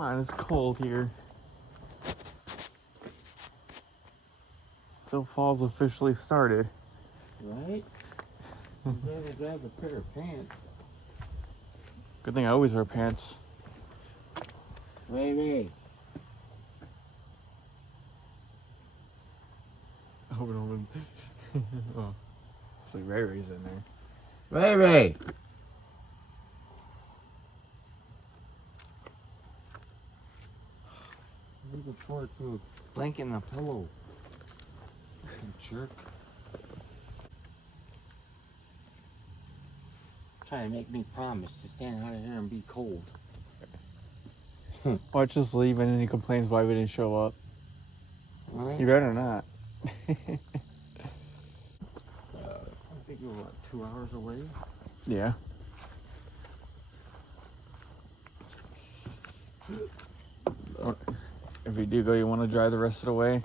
on, it's cold here. So fall's officially started. Right? You better grab a pair of pants. Good thing I always wear pants. Baby. I hope it don't. Oh, it's like Ray Ray's in there. Baby. Looking forward to a blanket and a pillow. Fucking jerk. Trying to make me promise to stand out here and be cold. Why just leave and then he complains why we didn't show up? Right? You better not. I think we're what, 2 hours away? Yeah. If we do go, you want to drive the rest of the way?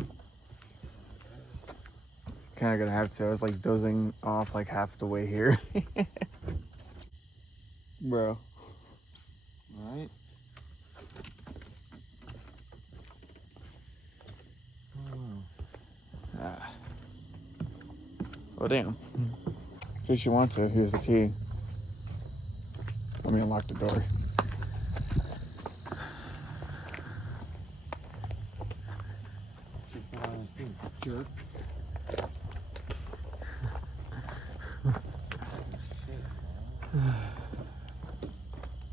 Kind of gonna have to. I was like dozing off like half the way here. Bro. Right? Oh damn. In case you want to, here's the key. Let me unlock the door. Jerk.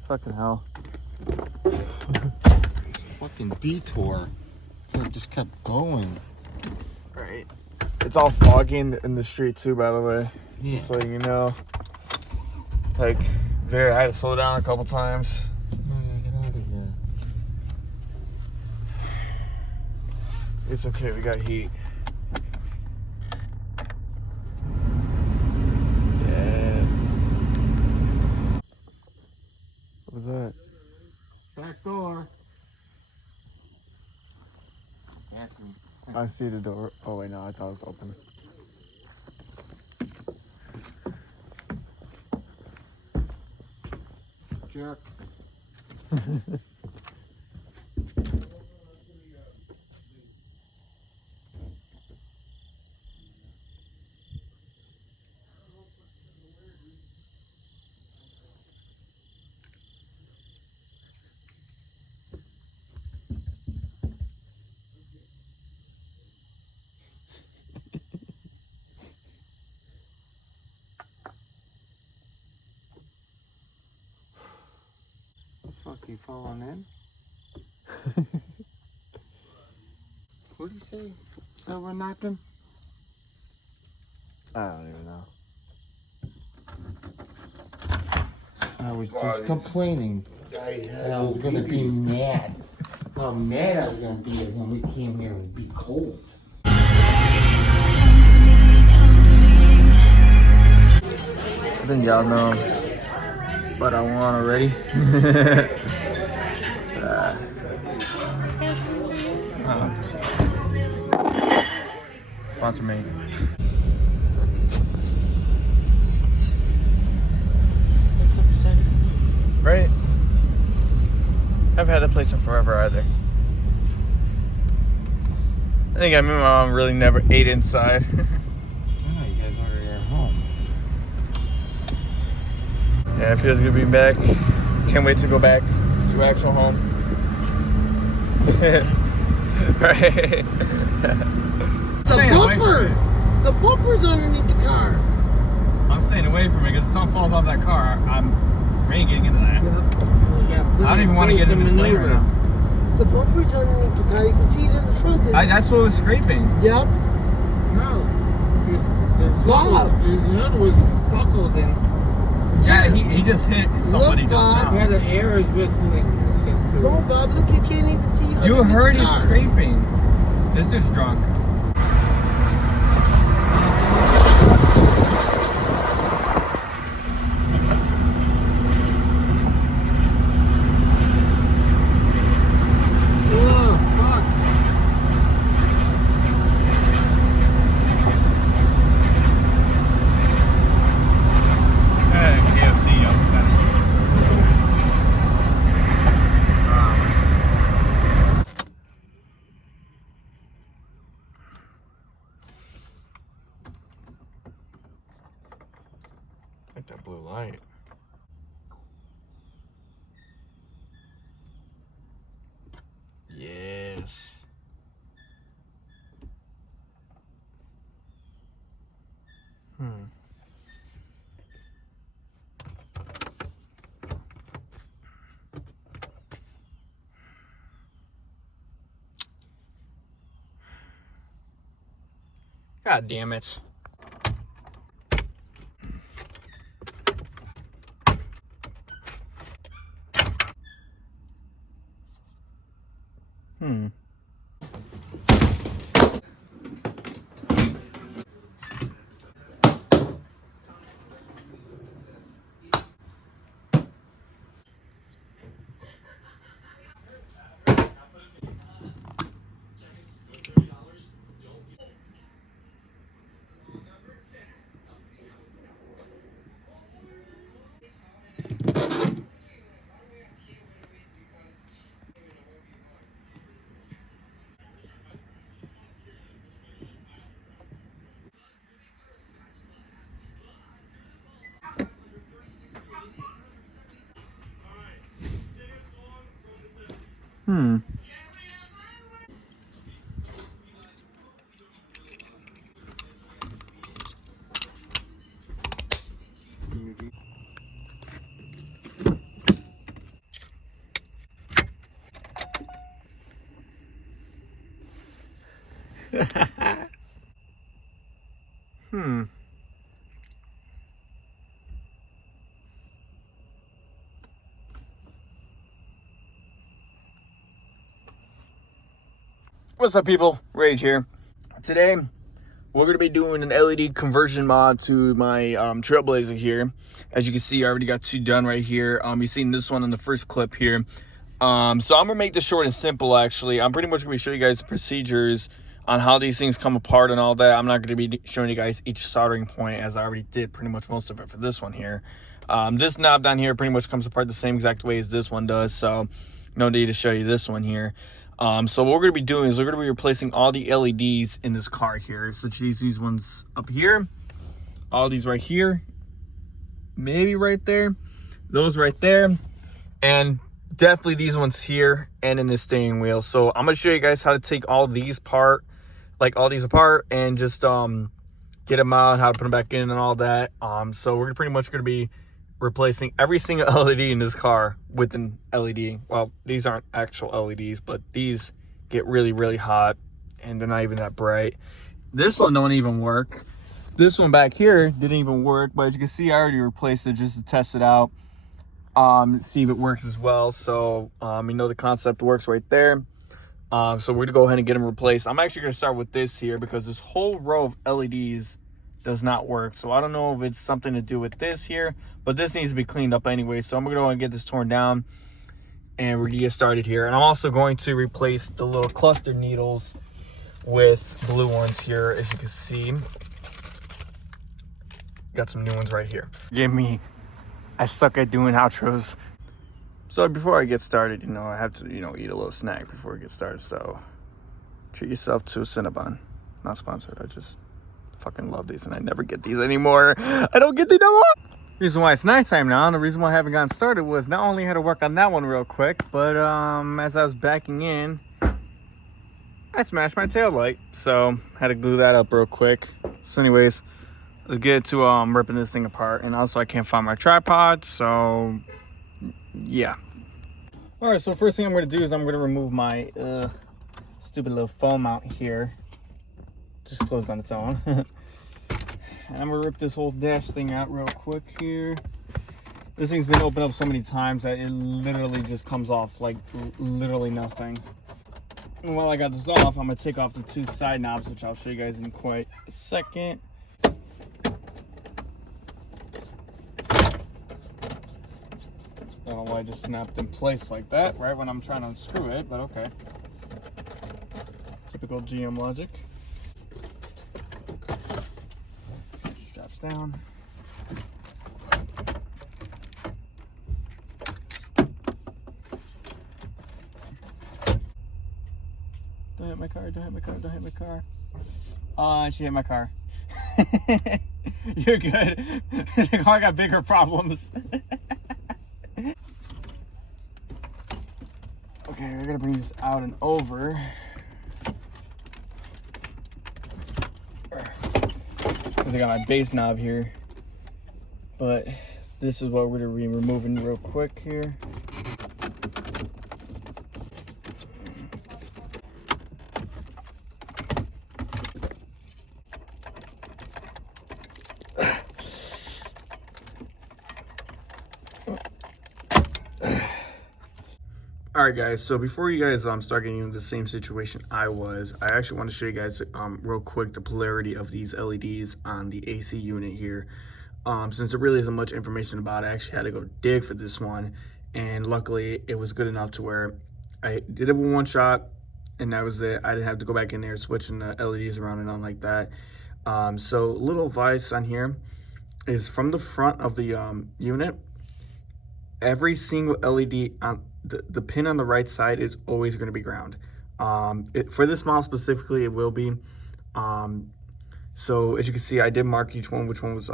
Fucking hell. Fucking detour. It just kept going. Right. It's all foggy in the street too, by the way. Yeah. Just so you know. Like, I had to slow down a couple times. Oh, yeah, get out of here. It's okay, we got heat. Yeah. What was that? Back door. Bathroom. I see the door. Oh wait, no, I thought it was open. Jerk. Fuck, you falling in? What do you say? Silver knocking? I don't even know. I was just complaining that I was gonna be mad. How mad I was gonna be when we came here and be cold. I think y'all know what I want already. Sponsor me. That's upsetting. Right? I've had that place in forever either. I think I mean my mom really never ate inside. Oh, you guys already are home. Yeah, it feels good to be back. Can't wait to go back to actual home. Right? The bumper! The bumper's underneath the car. I'm staying away from it because if something falls off that car, we ain't getting into that. Yep. I don't even want to get into this lane right now. The bumper's underneath the car. You can see it in the front there. That's what was scraping. Yep. No. His head was buckled in. Yeah, he just hit somebody. Look, just Bob now. had an arrows whistling and shit through. No, Bob, look, you can't even see. You heard his he's scraping. This dude's drunk. light. Yes. God damn it. What's up, people? Rage here. Today, we're going to be doing an LED conversion mod to my TrailBlazer here. As you can see, I already got 2 done right here. You've seen this one in the first clip here. So I'm going to make this short and simple, actually. I'm pretty much going to be showing you guys the procedures on how these things come apart and all that. I'm not going to be showing you guys each soldering point, as I already did pretty much most of it for this one here. This knob down here pretty much comes apart the same exact way as this one does, so no need to show you this one here. So what we're going to be doing is we're going to be replacing all the LEDs in this car here. So these ones up here, all these right here, maybe right there, those right there, and definitely these ones here and in the steering wheel. So I'm going to show you guys how to take all these apart, and just get them out, how to put them back in and all that. So we're pretty much going to be replacing every single LED in this car with an LED. Well, these aren't actual LEDs, but these get really, really hot and they're not even that bright. This one don't even work. This one back here didn't even work, but as you can see, I already replaced it just to test it out, see if it works as well. So you know the concept works right there. So we're gonna go ahead and get them replaced. I'm actually gonna start with this here because this whole row of LEDs does not work. So I don't know if it's something to do with this here, but this needs to be cleaned up anyway. So I'm gonna go and get this torn down and we're gonna get started here. And I'm also going to replace the little cluster needles with blue ones here. As you can see, got some new ones right here. Give me, I suck at doing outros. So before I get started, I have to, eat a little snack before I get started. So treat yourself to a Cinnabon. Not sponsored, I just fucking love these and I never get these anymore. I don't get these no more. The reason why it's nighttime now, and the reason why I haven't gotten started was not only had to work on that one real quick, but as I was backing in, I smashed my tail light. So had to glue that up real quick. So anyways, let's get to ripping this thing apart. And also I can't find my tripod, so yeah. All right, so first thing I'm going to do is I'm going to remove my stupid little foam mount here. Just closed on its own. And I'm going to rip this whole dash thing out real quick here. This thing's been opened up so many times that it literally just comes off like literally nothing. And while I got this off, I'm going to take off the 2 side knobs, which I'll show you guys in quite a second. I don't know why I just snapped in place like that right when I'm trying to unscrew it, but okay. Typical GM logic. Straps down. Don't hit my car, don't hit my car, don't hit my car. She hit my car. You're good. The car got bigger problems. Okay, we're gonna bring this out and over. Because I got my base knob here. But this is what we're gonna be removing real quick here. All right, guys, so before you guys start getting into the same situation I actually want to show you guys real quick the polarity of these LEDs on the AC unit here. Since there really isn't much information about it, I actually had to go dig for this one, and luckily it was good enough to where I did it with one shot, and that was it. I didn't have to go back in there switching the LEDs around and on like that. So little advice on here is from the front of the unit, every single LED on the pin on the right side is always going to be ground. For this model specifically, it will be. So as you can see, I did mark each one, which one was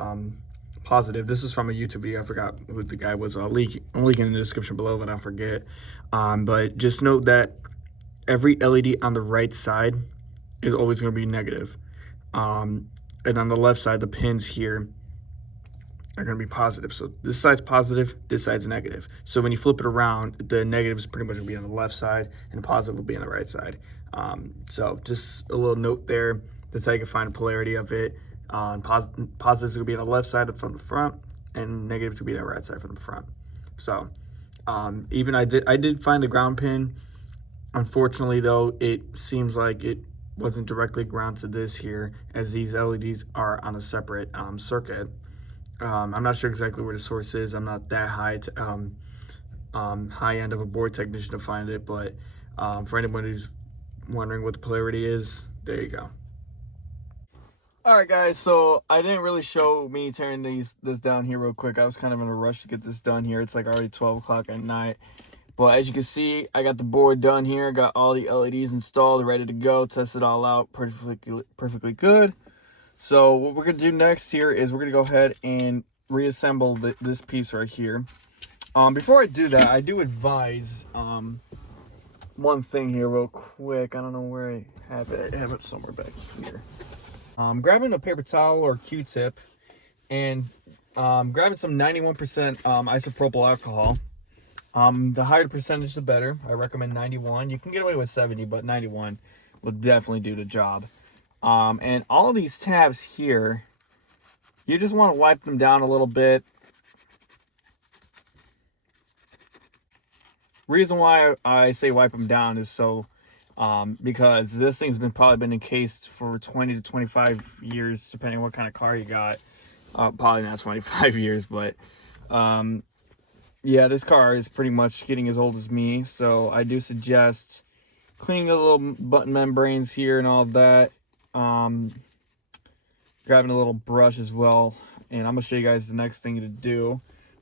positive. This is from a YouTube video. I forgot who the guy was. I'm linking in the description below, but I forget. But just note that every LED on the right side is always going to be negative. And on the left side, the pins here are going to be positive. So this side's positive, this side's negative. So when you flip it around, the negative is pretty much going to be on the left side and the positive will be on the right side. So just a little note there. That's how you can find the polarity of it. Positives will be on the left side from the front, and negatives will be on the right side from the front. So even I did find the ground pin. Unfortunately though, it seems like it wasn't directly ground to this here, as these LEDs are on a separate circuit. I'm not sure exactly where the source is. I'm not that high end of a board technician to find it, but for anyone who's wondering what the polarity is, there you go. All right, guys, so I didn't really show me tearing this down here real quick. I was kind of in a rush to get this done here. It's like already 12 o'clock at night. But as you can see, I got the board done here. Got all the LEDs installed, ready to go. Test it all out, perfectly good. So what we're gonna do next here is we're gonna go ahead and reassemble this piece right here. Before I do that, I do advise one thing here real quick. I don't know where I have it. I have it somewhere back here. Grabbing a paper towel or Q-tip and grabbing some 91% isopropyl alcohol. The higher the percentage, the better. I recommend 91. You can get away with 70, but 91 will definitely do the job. And all of these tabs here, you just want to wipe them down a little bit. Reason why I say wipe them down is so because this thing's probably been encased for 20 to 25 years, depending on what kind of car you got. Probably not 25 years, but yeah, this car is pretty much getting as old as me. So I do suggest cleaning the little button membranes here and all of that. Grabbing a little brush as well, and I'm gonna show you guys the next thing to do.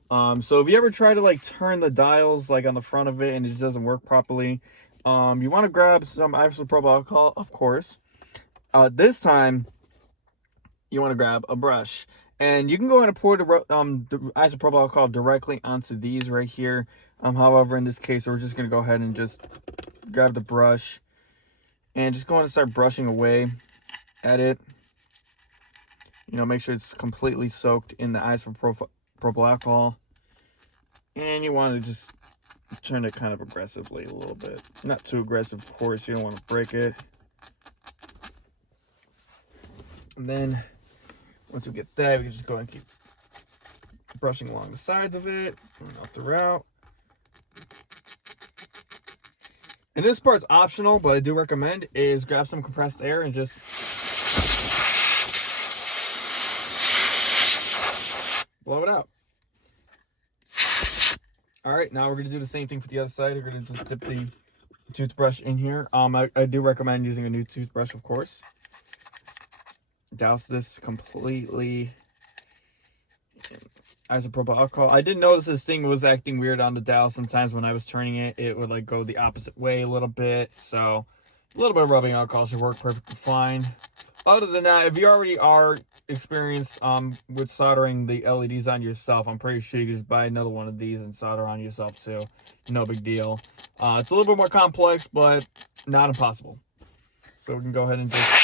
So if you ever try to like turn the dials like on the front of it and it just doesn't work properly, you want to grab some isopropyl alcohol, of course. This time you want to grab a brush, and you can go ahead and pour the isopropyl alcohol directly onto these right here. However, in this case, we're just gonna go ahead and just grab the brush and just go ahead and start brushing away at it. You know, make sure it's completely soaked in the isopropyl alcohol. And you want to just turn it kind of aggressively a little bit. Not too aggressive, of course. You don't want to break it. And then once we get that, we can just go ahead and keep brushing along the sides of it and all throughout. And this part's optional, but I do recommend is grab some compressed air and just blow it out. All right, now we're gonna do the same thing for the other side. We're gonna just dip the toothbrush in here. I do recommend using a new toothbrush, of course. Douse this completely in isopropyl alcohol. I did notice this thing was acting weird on the dowel. Sometimes when I was turning it, it would like go the opposite way a little bit. So a little bit of rubbing alcohol should work perfectly fine. Other than that, if you already are experienced with soldering the LEDs on yourself, I'm pretty sure you can just buy another one of these and solder on yourself too. No big deal. It's a little bit more complex, but not impossible. So we can go ahead and just...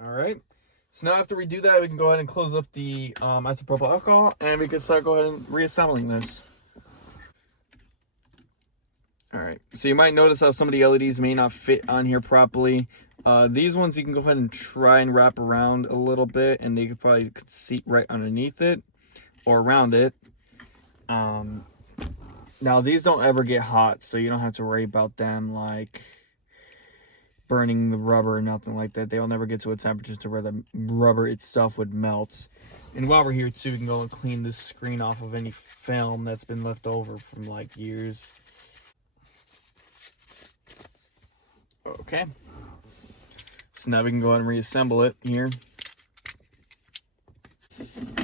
All right. So now after we do that, we can go ahead and close up the isopropyl alcohol, and we can go ahead and reassembling this. All right, so you might notice how some of the LEDs may not fit on here properly. These ones you can go ahead and try and wrap around a little bit, and they could probably seat right underneath it or around it. Now these don't ever get hot, so you don't have to worry about them like burning the rubber or nothing like that. They'll never get to a temperature to where the rubber itself would melt. And while we're here too, we can go and clean this screen off of any film that's been left over from like years. Okay, so now we can go ahead and reassemble it here.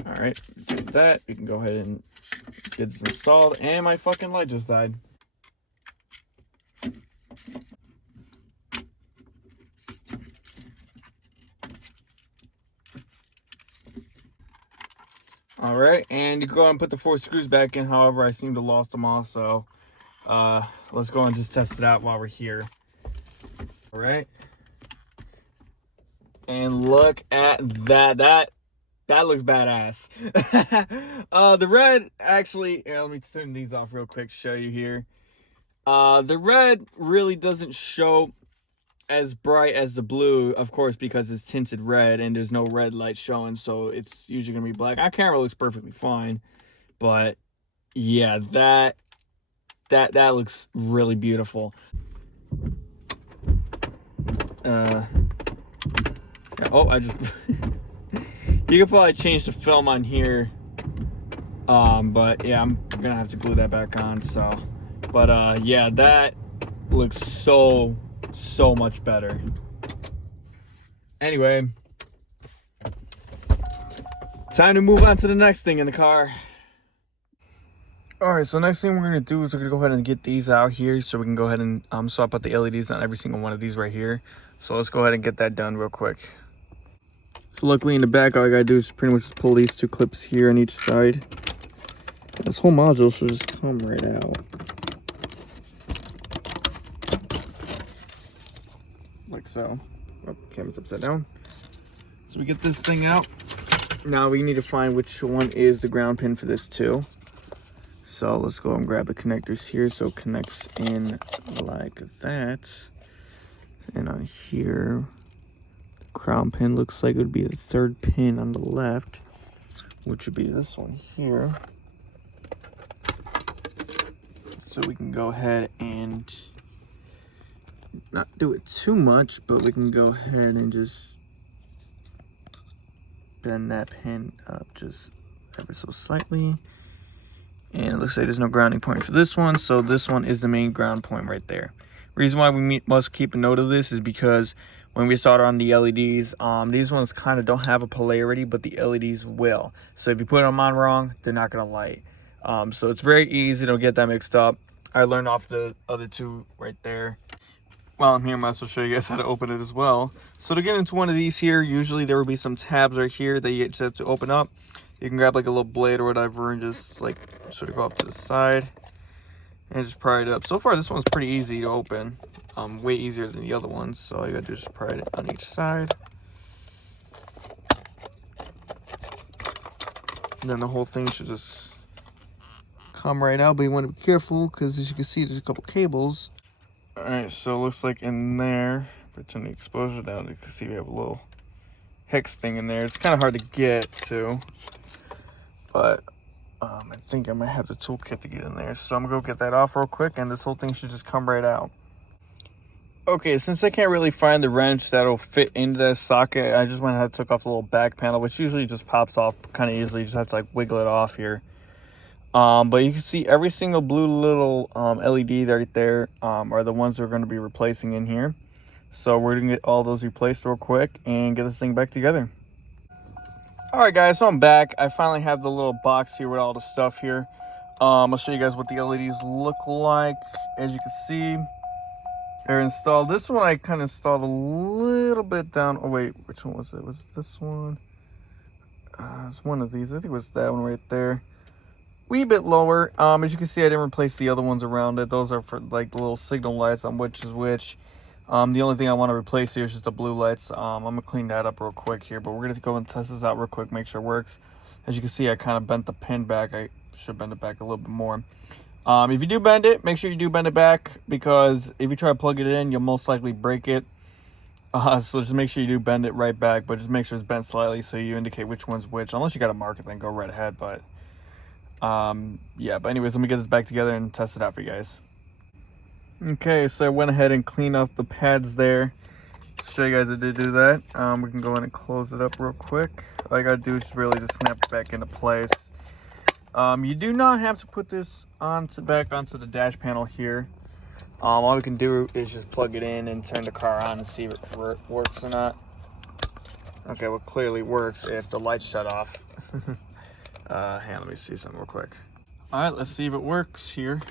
All right, do that. We can go ahead and get this installed, and my fucking light just died. All right, and you go ahead and put the 4 screws back in. However, I seem to lost them all, so let's go and just test it out while we're here. All right, and look at that. That looks badass. The red, actually, here, let me turn these off real quick, show you here. The red really doesn't show as bright as the blue, of course, because it's tinted red and there's no red light showing, so it's usually gonna be black. Our camera looks perfectly fine, but yeah, that looks really beautiful. Oh, I just you could probably change the film on here, but yeah, I'm gonna have to glue that back on. So, but yeah, that looks so much better. Anyway, time to move on to the next thing in the car. All right, so next thing we're gonna do is we're gonna go ahead and get these out here so we can go ahead and swap out the LEDs on every single one of these right here. So let's go ahead and get that done real quick. So luckily in the back, all I gotta do is pretty much just pull these 2 clips here on each side. This whole module should just come right out. Like so. Oh, camera's upside down. So we get this thing out. Now we need to find which one is the ground pin for this too. So let's go and grab the connectors here so it connects in like that. And on here, the crown pin looks like it would be the 3rd pin on the left, which would be this one here. So we can go ahead and not do it too much, but we can go ahead and just bend that pin up just ever so slightly. And it looks like there's no grounding point for this one, so this one is the main ground point right there. Reason why we must keep a note of this is because when we solder on the LEDs, these ones kind of don't have a polarity, but the LEDs will. So if you put them on wrong, they're not gonna light. So it's very easy to get that mixed up. I learned off the other 2 right there. While I'm here, I might as well show you guys how to open it as well. So to get into one of these here, usually there will be some tabs right here that you just have to open up. You can grab like a little blade or whatever and just like sort of go up to the side and just pry it up. So far, this one's pretty easy to open. Way easier than the other ones. So all you gotta do is just pry it on each side. And then the whole thing should just come right out, but you want to be careful because as you can see, there's a couple cables. All right, so it looks like in there, if I turn the exposure down, you can see we have a little hex thing in there. It's kind of hard to get to, but I think I might have the toolkit to get in there. So I'm gonna go get that off real quick, and this whole thing should just come right out. Okay, since I can't really find the wrench that'll fit into that socket, I just went ahead and took off the little back panel, which usually just pops off kind of easily. You just have to like wiggle it off here. But you can see every single blue little LED right there are the ones we're going to be replacing in here. So we're going to get all those replaced real quick and get this thing back together. All right, guys, so I'm back. I finally have the little box here with all the stuff here. I'll show you guys what the LEDs look like. As you can see, they're installed. This one I kind of installed a little bit down. Oh wait, which one was it? Was it this one? It's one of these. I think it was that one right there. Wee bit lower. As you can see, I didn't replace the other ones around it. Those are for like the little signal lights on which is which. The only thing I want to replace here is just the blue lights. I'm gonna clean that up real quick here, but we're gonna go and test this out real quick, make sure it works. As you can see, I kind of bent the pin back. I should bend it back a little bit more. If you do bend it, make sure you do bend it back, because if you try to plug it in, you'll most likely break it. So just make sure you do bend it right back, but just make sure it's bent slightly so you indicate which one's which. Unless you got to mark it, then go right ahead. But yeah, but anyways, let me get this back together and test it out for you guys. Okay, so I went ahead and cleaned off the pads there. Show you guys I did do that. We can go in and close it up real quick. All I gotta do is really just snap it back into place. You do not have to put this back onto the dash panel here. All we can do is just plug it in and turn the car on and see if it works or not. Okay, well, clearly works if the lights shut off. Hang on, let me see something real quick. All right, let's see if it works here.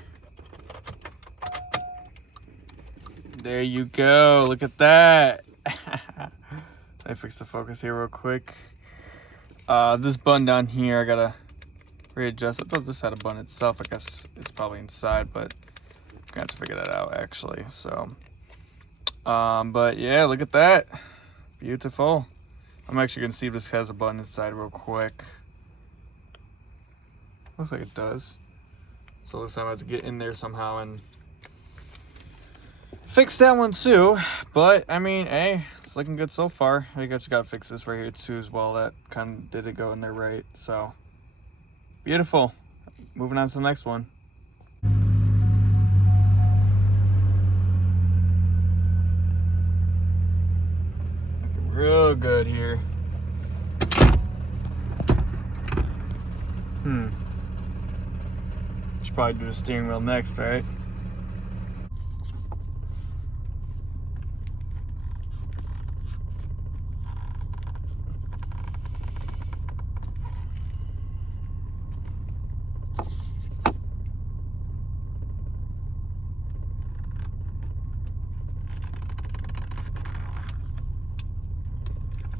There you go, look at that. Let me fix the focus here real quick. This button down here, I gotta readjust. I thought this had a button itself. I guess it's probably inside, but I'm gonna have to figure that out actually. So, but yeah, look at that. Beautiful. I'm actually gonna see if this has a button inside real quick. Looks like it does. So this time I have to get in there somehow and fix that one too. But I mean, hey, it's looking good so far. I think I just gotta fix this right here too as well. That kind of didn't go in there right. So beautiful. Moving on to the next one. Looking real good here. Should probably do the steering wheel next, right?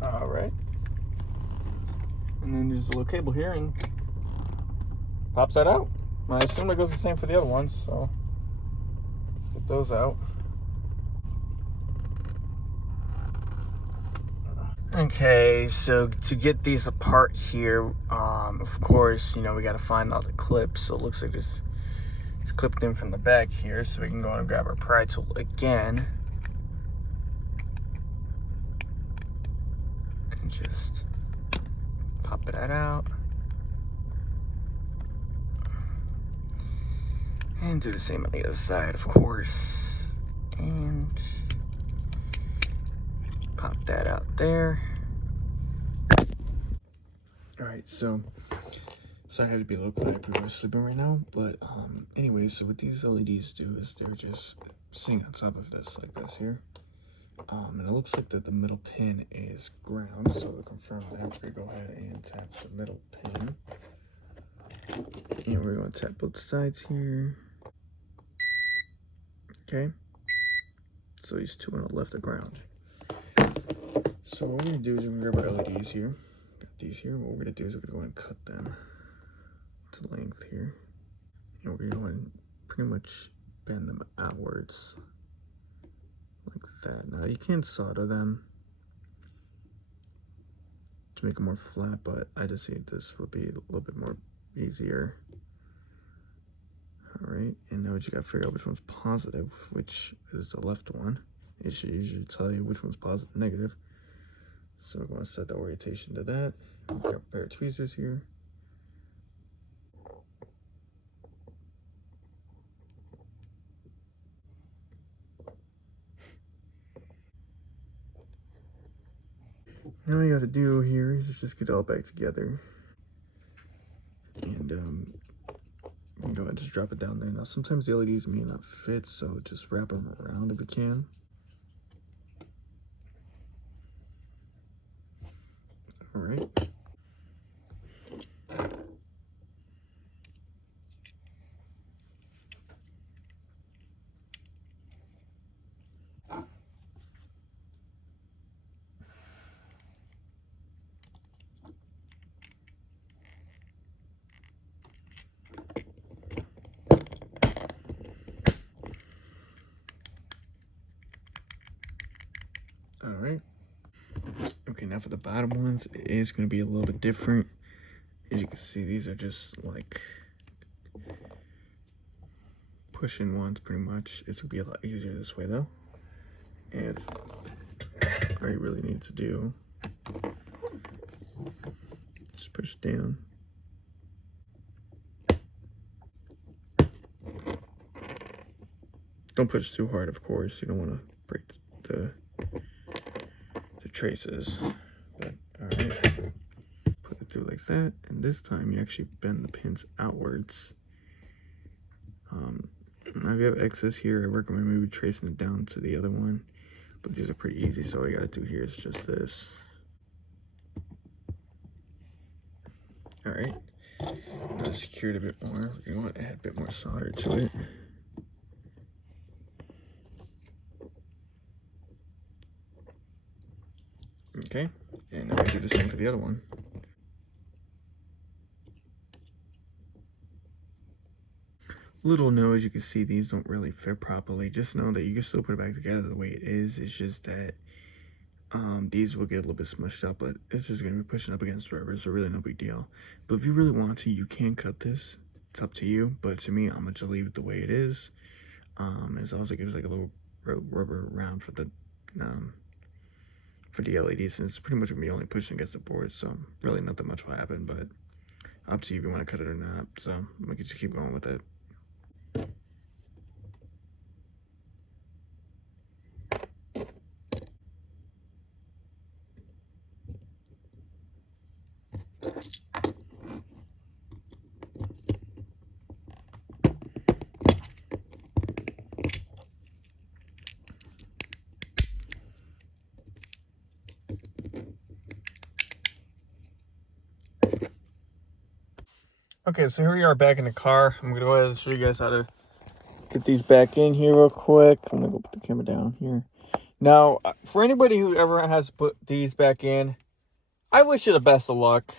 All right. And then there's a little cable here and pops that out. I assume that goes the same for the other ones, so let's get those out. Okay, so to get these apart here, of course, you know, we got to find all the clips. So it looks like it's clipped in from the back here, so we can go and grab our pry tool again and just pop that out. And do the same on the other side, of course. And pop that out there. All right, so sorry I had to be a little quiet. People are sleeping right now. But anyway, so what these LEDs do is they're just sitting on top of this like this here. And it looks like that the middle pin is ground. So to confirm that, we're gonna go ahead and tap the middle pin. And we're gonna tap both sides here. Okay, so these two on the left are ground. So what we're gonna do is we're gonna grab our LEDs here. Got these here. What we're gonna do is we're gonna go ahead and cut them to length here. And we're gonna go ahead and pretty much bend them outwards like that. Now you can solder them to make them more flat, but I just think this would be a little bit more easier. All right, and now you gotta figure out which one's positive, which is the left one. It should usually tell you which one's positive and negative. So we're gonna set the orientation to that. We've got a pair of tweezers here. Now all you gotta do here is just get it all back together. And go ahead and just drop it down there. Now sometimes the LEDs may not fit, so just wrap them around if you can. All right. All right. Okay, now for the bottom ones, it is going to be a little bit different. As you can see, these are just like push-in ones pretty much. It's going to be a lot easier this way though. And all you really need to do, just push it down. Don't push too hard, of course. You don't want to break the traces. But all right, put it through like that, and this time you actually bend the pins outwards. Now if you have excess here, I recommend maybe tracing it down to the other one, but these are pretty easy, so all you gotta do here is just this. All right, now secure it a bit more. We're gonna want to add a bit more solder to it. Okay, and now we do the same for the other one. Little note, as you can see, these don't really fit properly. Just know that you can still put it back together the way it is. It's just that these will get a little bit smushed up, but it's just going to be pushing up against rubber, so really no big deal. But if you really want to, you can cut this. It's up to you, but to me, I'm going to leave it the way it is. It also gives like a little rubber round for the LEDs, and it's pretty much going to be only pushing against the board, so really nothing much will happen, but up to you if you want to cut it or not. So I'm going to just keep going with it. Okay, so here we are back in the car. I'm gonna go ahead and show you guys how to get these back in here real quick. I'm gonna go put the camera down here. Now, for anybody who ever has to put these back in, I wish you the best of luck.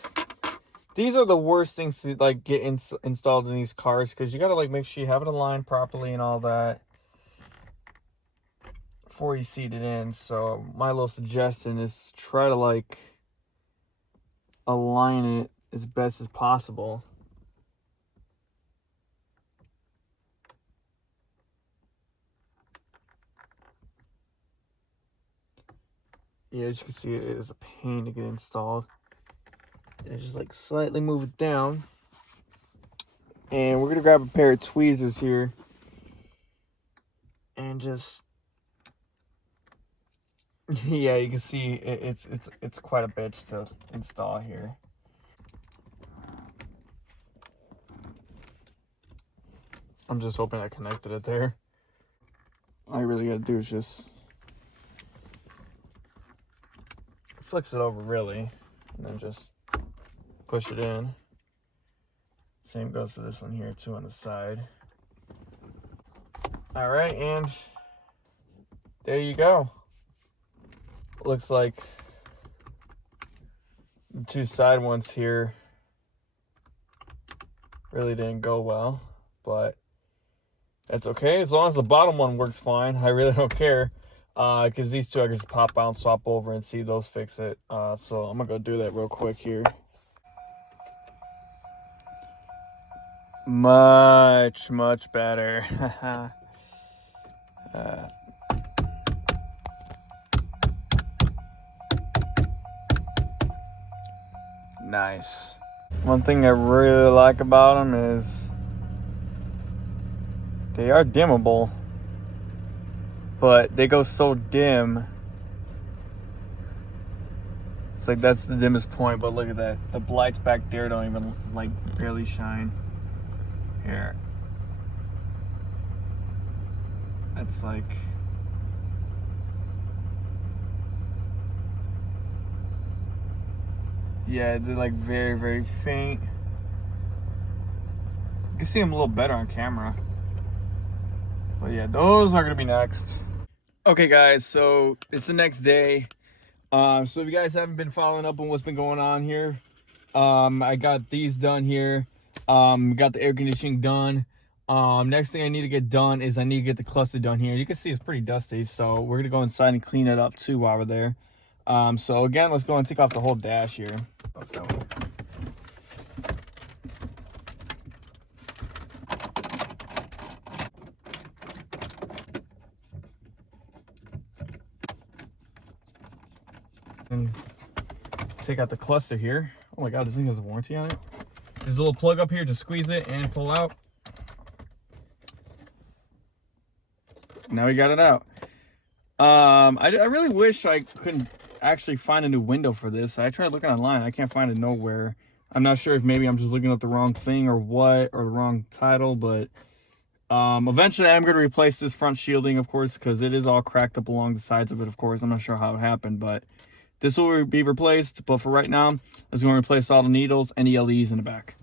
These are the worst things to like get installed in these cars, because you gotta like make sure you have it aligned properly and all that before you seat it in. So my little suggestion is try to like align it as best as possible. Yeah, as you can see, it is a pain to get installed. It's just like slightly move it down. And we're gonna grab a pair of tweezers here and just, yeah, you can see it's quite a bitch to install here. I'm just hoping I connected it there. All you really gotta do is just flex it over really, and then just push it in. Same goes for this one here too on the side. All right, and there you go. Looks like the two side ones here really didn't go well, but that's okay. As long as the bottom one works fine, I really don't care. Because these two I can just pop out and swap over and see those fix it. So I'm gonna go do that real quick here. Much better. Nice. One thing I really like about them is they are dimmable, but they go so dim. It's like that's the dimmest point, but look at that. The lights back there don't even like barely shine. Here. That's like, yeah, they're like very faint. You can see them a little better on camera. But yeah, those are gonna be next. Okay guys, so it's the next day. So if you guys haven't been following up on what's been going on here, I got these done here. Got the air conditioning done. Next thing I need to get done is I need to get the cluster done here. You can see it's pretty dusty, so we're gonna go inside and clean it up too while we're there. So again, let's go and take off the whole dash here. Let's go. And take out the cluster here. Oh my god, this thing has a warranty on it. There's a little plug up here to squeeze it and pull out. Now we got it out. I really wish I could actually find a new window for this. I tried looking online. I can't find it nowhere. I'm not sure if maybe I'm just looking up the wrong thing or what, or the wrong title, but eventually I'm going to replace this front shielding, of course, because it is all cracked up along the sides of it, of course. I'm not sure how it happened, but this will be replaced. But for right now, let's go and replace all the needles and the LEDs in the back.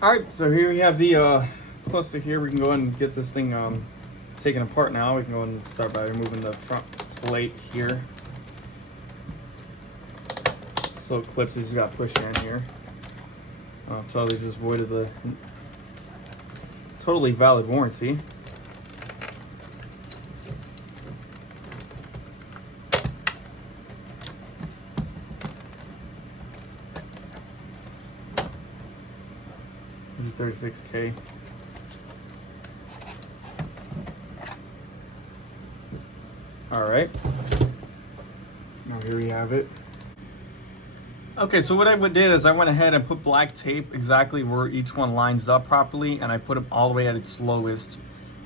All right, so here we have the cluster here. We can go ahead and get this thing taken apart now. We can go and start by removing the front plate here. So clips just got pushed in here. Totally just voided the totally valid warranty. This is 36K. All right, now here we have it. Okay, so what I did is I went ahead and put black tape exactly where each one lines up properly, and I put them all the way at its lowest.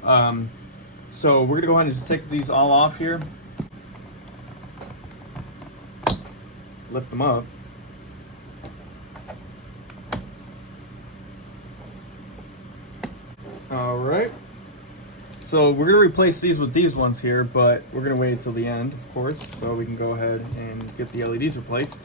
So we're gonna go ahead and just take these all off here. Lift them up. All right. So we're gonna replace these with these ones here, but we're gonna wait until the end, of course, so we can go ahead and get the LEDs replaced.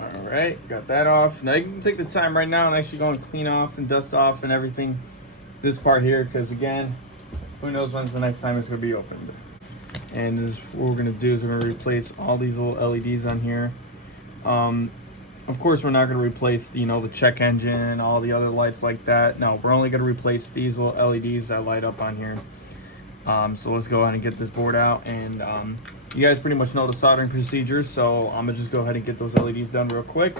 All right, got that off. Now you can take the time right now and actually go and clean off and dust off and everything, this part here, because again, who knows when's the next time it's gonna be opened. And this, what we're gonna do is we're gonna replace all these little LEDs on here. Of course, we're not going to replace, you know, the check engine, all the other lights like that. No, we're only going to replace these little LEDs that light up on here. So let's go ahead and get this board out. And you guys pretty much know the soldering procedure, so I'm going to just go ahead and get those LEDs done real quick.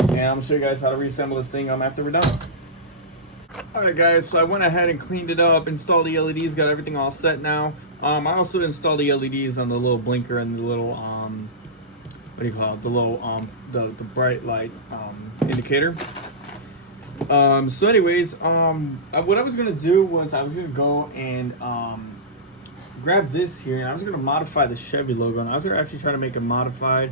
And I'm going to show you guys how to reassemble this thing after we're done. Alright guys, so I went ahead and cleaned it up, installed the LEDs, got everything all set now. I also installed the LEDs on the little blinker and the little what do you call it, the little the bright light indicator. So anyways, what I was gonna do was I was gonna go and grab this here, and I was gonna modify the Chevy logo, and I was gonna actually try to make it modified,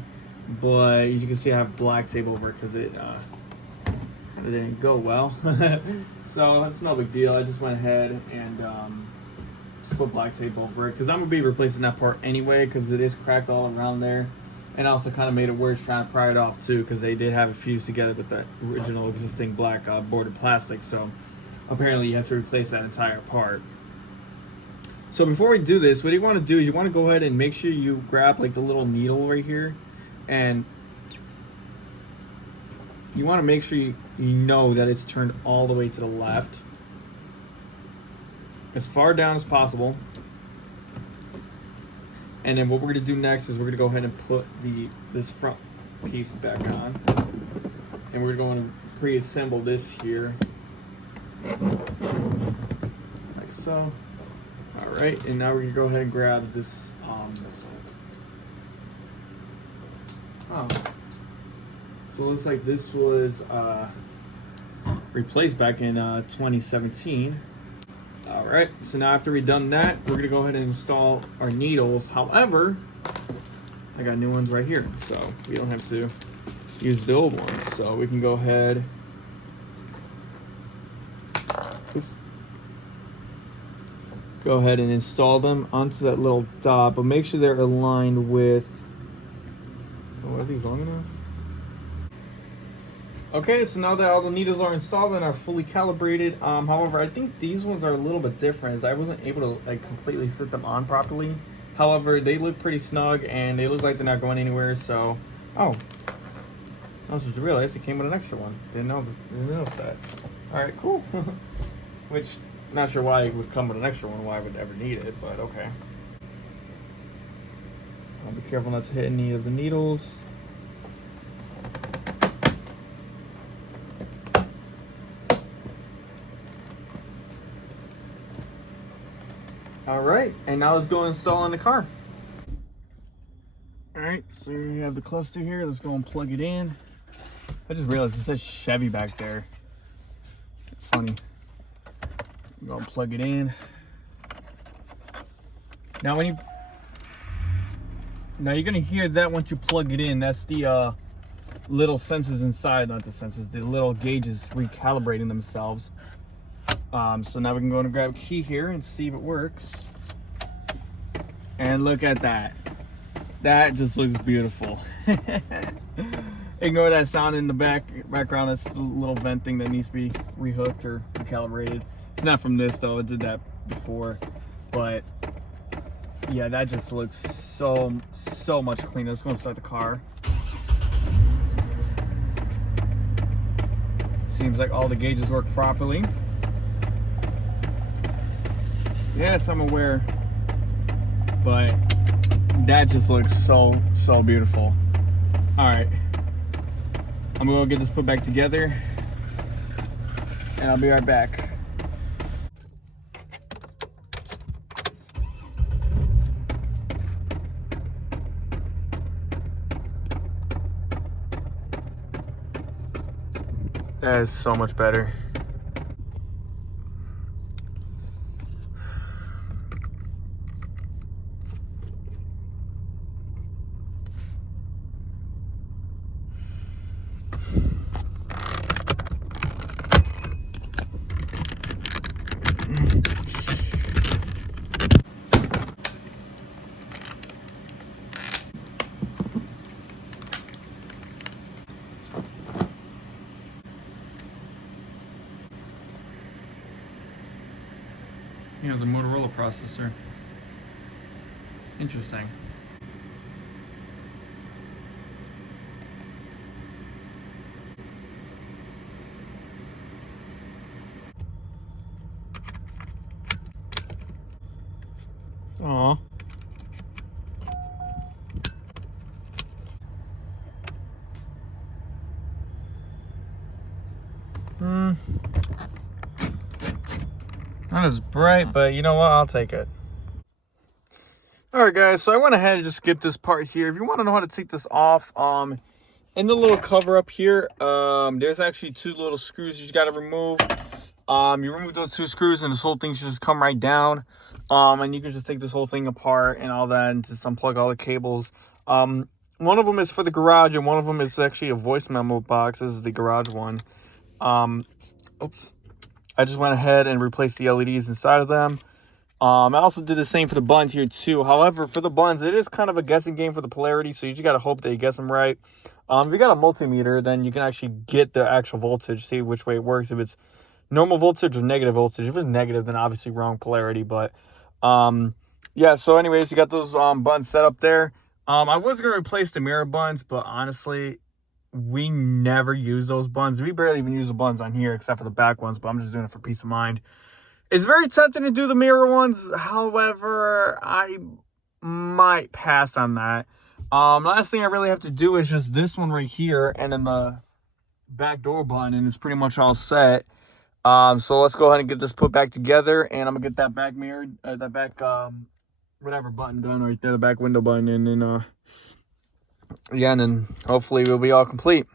but as you can see I have black tape over it because it kind of didn't go well. So it's no big deal. I just went ahead and just put black tape over it because I'm gonna be replacing that part anyway because it is cracked all around there. And also kind of made it worse trying to pry it off too, because they did have it fused together with the original existing black bordered plastic. So apparently you have to replace that entire part. So before we do this, what you want to do is you want to go ahead and make sure you grab like the little needle right here, and you want to make sure you know that it's turned all the way to the left, as far down as possible. And then what we're going to do next is we're going to go ahead and put this front piece back on. And we're going to pre-assemble this here. Like so. Alright, and now we're going to go ahead and grab this. So it looks like this was replaced back in 2017. All right, so now after we've done that, we're gonna go ahead and install our needles. However, I got new ones right here, so we don't have to use the old ones. So we can go ahead, go ahead and install them onto that little dot, but make sure they're aligned with, oh, are these long enough? Okay, so now that all the needles are installed and are fully calibrated, however, I think these ones are a little bit different, as I wasn't able to like completely set them on properly. However, they look pretty snug and they look like they're not going anywhere. So, oh, I also just realized it came with an extra one. Didn't notice that. All right, cool. Which, not sure why it would come with an extra one. Why I would ever need it, but okay. I'll be careful not to hit any of the needles. All right, and now let's go install in the car. All right, so you have the cluster here. Let's go and plug it in. I just realized it says Chevy back there. It's funny. Go and plug it in. Now you're gonna hear that once you plug it in. That's the little sensors inside, not the sensors, the little gauges recalibrating themselves. So now we can go and grab a key here and see if it works. And look at that. That just looks beautiful. Ignore that sound in the background. That's the little vent thing that needs to be rehooked or recalibrated. It's not from this though, it did that before. But yeah, that just looks so much cleaner. Let's go and start the car. Seems like all the gauges work properly. Yes, I'm aware, but that just looks so beautiful. All right, I'm gonna go get this put back together and I'll be right back. That is so much better. He has a Motorola processor. Interesting. Aw. Not as bright, but you know what? I'll take it. Alright guys, so I went ahead and just skipped this part here. If you want to know how to take this off, in the little cover up here, there's actually two little screws you got to remove. You remove those two screws and this whole thing should just come right down. And you can just take this whole thing apart and all that and just unplug all the cables. One of them is for the garage and one of them is actually a voice memo box. This is the garage one. Oops. I just went ahead and replaced the LEDs inside of them. I also did the same for the buttons here too. However, for the buttons, it is kind of a guessing game for the polarity, so you just got to hope that you guess them right. If you got a multimeter, then you can actually get the actual voltage, see which way it works. If it's normal voltage or negative voltage. If it's negative, then obviously wrong polarity. But yeah, so anyways, you got those buttons set up there. I was going to replace the mirror buttons, but honestly, we never use those buttons. We barely even use the buttons on here except for the back ones, but I'm just doing it for peace of mind. It's very tempting to do the mirror ones. However, I might pass on that. Last thing I really have to do is just this one right here and then the back door button, and it's pretty much all set. So let's go ahead and get this put back together, and I'm gonna get that back mirror, that back whatever button done right there, the back window button, and then yeah, and then hopefully we'll be all complete.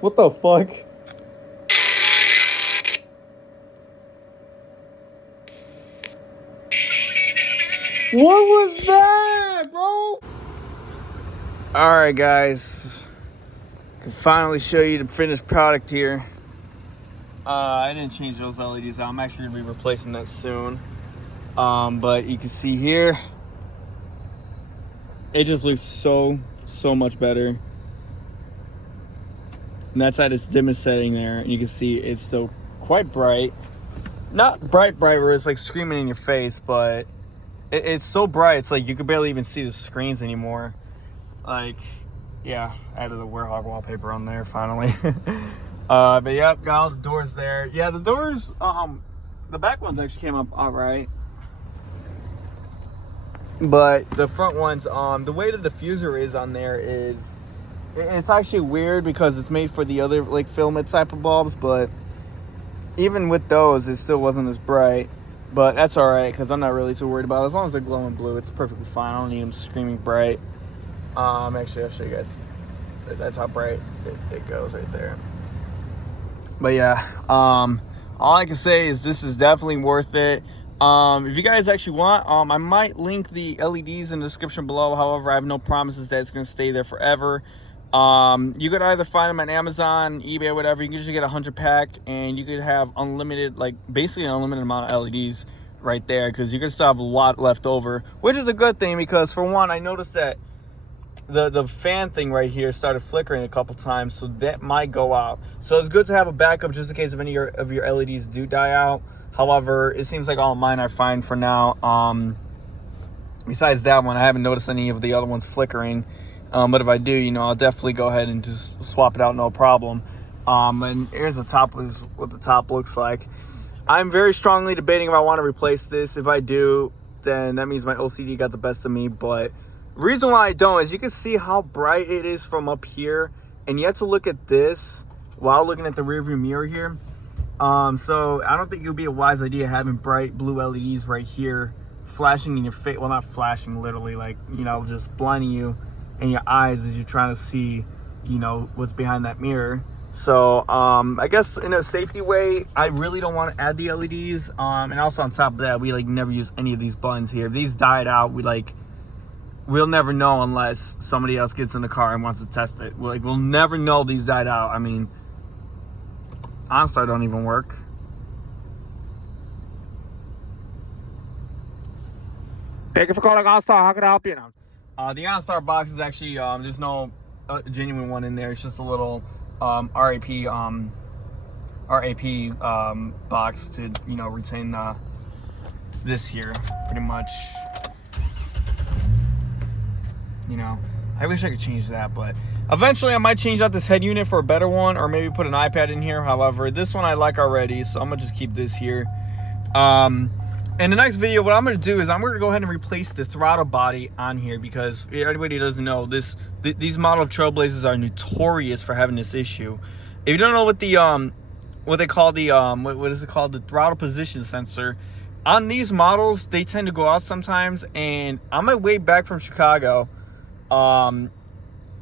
What the fuck? What was that, bro? Alright guys, I can finally show you the finished product here. I didn't change those LEDs out. I'm actually going to be replacing that soon. But you can see here, it just looks so much better. And that's at its dimmest setting there. And you can see it's still quite quite bright. Not bright where it's like screaming in your face, but it's so bright it's like you could barely even see the screens anymore. Like, yeah, added the Warhog wallpaper on there finally. But yep, got all the doors there. Yeah, the doors, the back ones actually came up all right, but the front ones, the way the diffuser is on there is, it's actually weird because it's made for the other like filament type of bulbs, but even with those it still wasn't as bright. But that's all right because I'm not really too worried about it. As long as they're glowing blue, it's perfectly fine. I don't need them screaming bright. Actually, I'll show you guys. That's how bright it goes right there. But yeah, all I can say is this is definitely worth it. If you guys actually want, I might link the LEDs in the description below. However, I have no promises that it's going to stay there forever. You could either find them on Amazon, eBay, or whatever. You can just get a 100-pack, and you could have unlimited, like basically an unlimited amount of LEDs right there, because you can still have a lot left over, which is a good thing because, for one, I noticed that the fan thing right here started flickering a couple times, so that might go out. So it's good to have a backup just in case if any of your LEDs do die out. However, it seems like all mine are fine for now. Besides that one, I haven't noticed any of the other ones flickering. But if I do, you know, I'll definitely go ahead and just swap it out, no problem. And here's the top, is what the top looks like. I'm very strongly debating if I want to replace this. If I do, then that means my OCD got the best of me. But reason why I don't is you can see how bright it is from up here, and you have to look at this while looking at the rearview mirror here. So I don't think it would be a wise idea having bright blue LEDs right here flashing in your face. Well, not flashing literally, like, you know, just blinding you in your eyes as you're trying to see, you know, what's behind that mirror. So I guess in a safety way, I really don't want to add the LEDs. And also on top of that, we like never use any of these buttons here. If these died out, we'll never know unless somebody else gets in the car and wants to test it. We'll never know these died out. I mean, OnStar don't even work. Thank you for calling OnStar. How can I help you now? The OnStar box is actually, there's no genuine one in there. It's just a little RAP box to, you know, retain this here, pretty much. You know, I wish I could change that, but eventually I might change out this head unit for a better one, or maybe put an iPad in here. However, this one I like already, so I'm gonna just keep this here. In the next video, what I'm gonna do is I'm gonna go ahead and replace the throttle body on here, because everybody doesn't know this. These model of TrailBlazers are notorious for having this issue. If you don't know what the what they call the what is it called, the throttle position sensor on these models, they tend to go out sometimes. And on my way back from Chicago,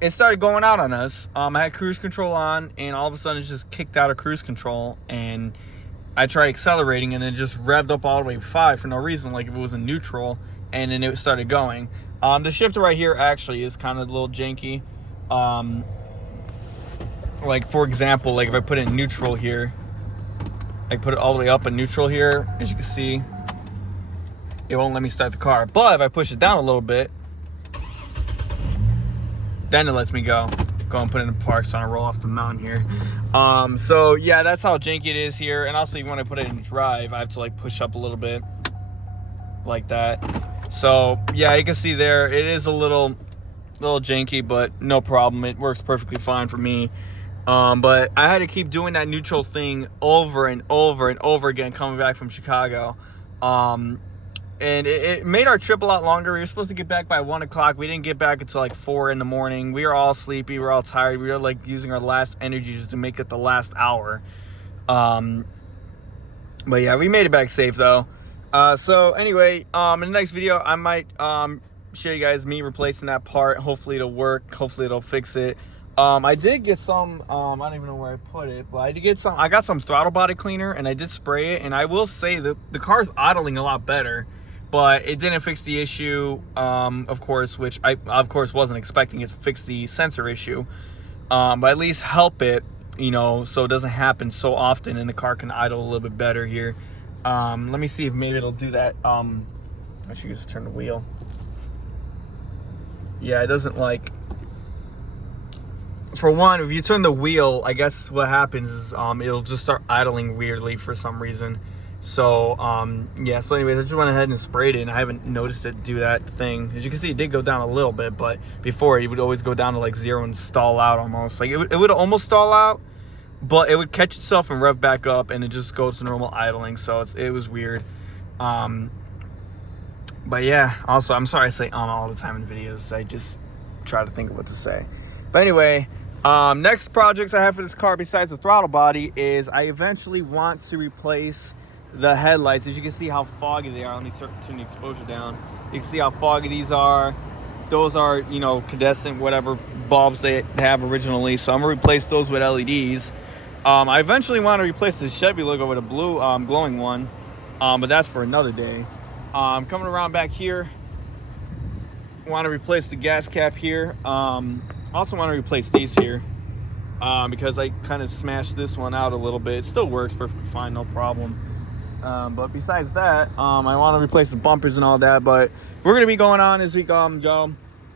it started going out on us. I had cruise control on, and all of a sudden it just kicked out of cruise control, and I tried accelerating, and then just revved up all the way to 5 for no reason, like if it was in neutral, and then it started going. The shifter right here actually is kind of a little janky. Like for example, like if I put it in neutral here, I put it all the way up in neutral here, as you can see, it won't let me start the car. But if I push it down a little bit, then it lets me go and put it in park, so I roll off the mountain here. So yeah, that's how janky it is here. And also when I put it in drive, I have to like push up a little bit like that. So yeah, you can see there it is a little janky, but no problem, it works perfectly fine for me. But I had to keep doing that neutral thing over and over and over again coming back from Chicago. And it made our trip a lot longer. We were supposed to get back by 1 o'clock. We didn't get back until like 4 in the morning. We were all sleepy. We were all tired. We were like using our last energy just to make it the last hour. But yeah, we made it back safe though. So anyway, in the next video, I might show you guys me replacing that part. Hopefully it'll work. Hopefully it'll fix it. I did get some, I don't even know where I put it, but I got some throttle body cleaner, and I did spray it. And I will say that the car's idling a lot better, but it didn't fix the issue, of course, which I, of course, wasn't expecting it to fix the sensor issue. But at least help it, you know, so it doesn't happen so often and the car can idle a little bit better here. Let me see if maybe it'll do that. I should just turn the wheel. Yeah, it doesn't like, for one, if you turn the wheel, I guess what happens is it'll just start idling weirdly for some reason. So yeah, so anyways, I just went ahead and sprayed it, and I haven't noticed it do that thing. As you can see, it did go down a little bit, but before it would always go down to like 0 and stall out almost. Like it would almost stall out, but it would catch itself and rev back up, and it just goes to normal idling. So it was weird. But yeah, also, I'm sorry I say all the time in videos. I just try to think of what to say. But anyway, next projects I have for this car besides the throttle body is I eventually want to replace the headlights. As you can see how foggy they are. Let me turn the exposure down. You can see how foggy these are. Those are, you know, incandescent, whatever bulbs they have originally. So I'm gonna replace those with LEDs. I eventually want to replace the Chevy logo with a blue glowing one, but that's for another day. Coming around back here, want to replace the gas cap here. Also want to replace these here because I kind of smashed this one out a little bit. It still works perfectly fine, no problem. But besides that, I want to replace the bumpers and all that. But we're gonna be going on as we go.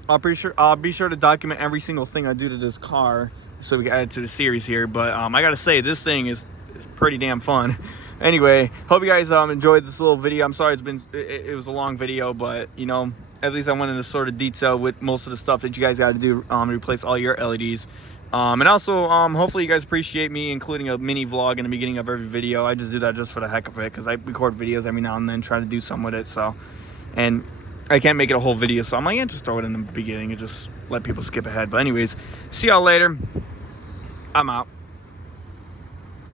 I'll be sure to document every single thing I do to this car, so we can add it to the series here. But I gotta say, this thing is pretty damn fun. Anyway, hope you guys enjoyed this little video. I'm sorry it was a long video, but you know, at least I went into sort of detail with most of the stuff that you guys got to do to replace all your LEDs. And also, hopefully you guys appreciate me including a mini vlog in the beginning of every video. I just do that just for the heck of it, because I record videos every now and then, trying to do something with it. So, and I can't make it a whole video, so I'm like, yeah, just throw it in the beginning and just let people skip ahead. But anyways, see y'all later. I'm out.